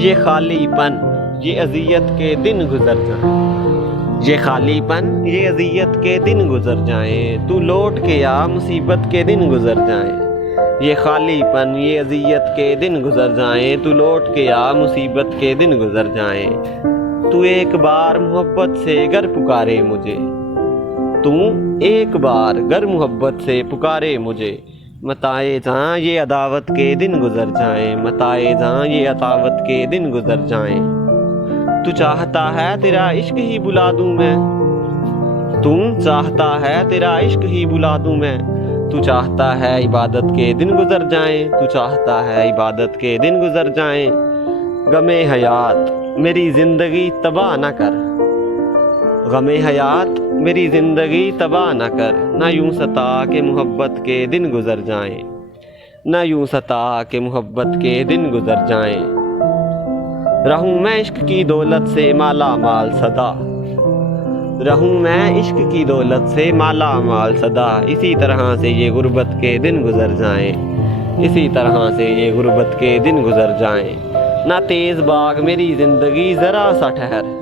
ये खालीपन ये अज़ियत के दिन गुजर जाएं, ये खालीपन ये अज़ियत के दिन गुजर जाएं, तू लौट के आ मुसीबत के दिन गुजर जाएं। ये खालीपन ये अज़ियत के दिन गुजर जाएं, तू लौट के आ मुसीबत के दिन गुजर जाएं। तू एक बार मोहब्बत से गर पुकारे मुझे, तू एक बार गर मोहब्बत से पुकारे मुझे, मताए जहाँ ये अदावत के दिन गुजर जाएं, मताए जहाँ ये अदावत के दिन गुजर जाएं। तू चाहता है तेरा इश्क ही बुला दूं मैं, तू चाहता है तेरा इश्क ही बुला दूं मैं, तू चाहता है इबादत के दिन गुजर जाएं, तू चाहता है इबादत के दिन गुजर जाएं। गमे हयात मेरी ज़िंदगी तबाह न कर, गमे हयात मेरी ज़िंदगी तबाह न कर, ना यूं सता के मोहब्बत के दिन गुजर जाएं, ना यूं सता के मोहब्बत के दिन गुजर जाएं। रहूं मैं इश्क की दौलत से माला माल सदा, रहूं मैं इश्क की दौलत से माला माल सदा, इसी तरह से ये गुर्बत के दिन गुजर जाएं, इसी तरह से ये गुर्बत के दिन गुजर जाएं। ना तेज़ बाग मेरी ज़िंदगी ज़रा सा ठहर,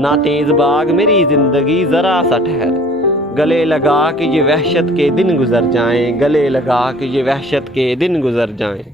ना तेज़ बाग मेरी ज़िंदगी ज़रा सा ठहर, गले लगा कि ये वहशत के दिन गुजर जाएं, गले लगा कि ये वहशत के दिन गुजर जाएं।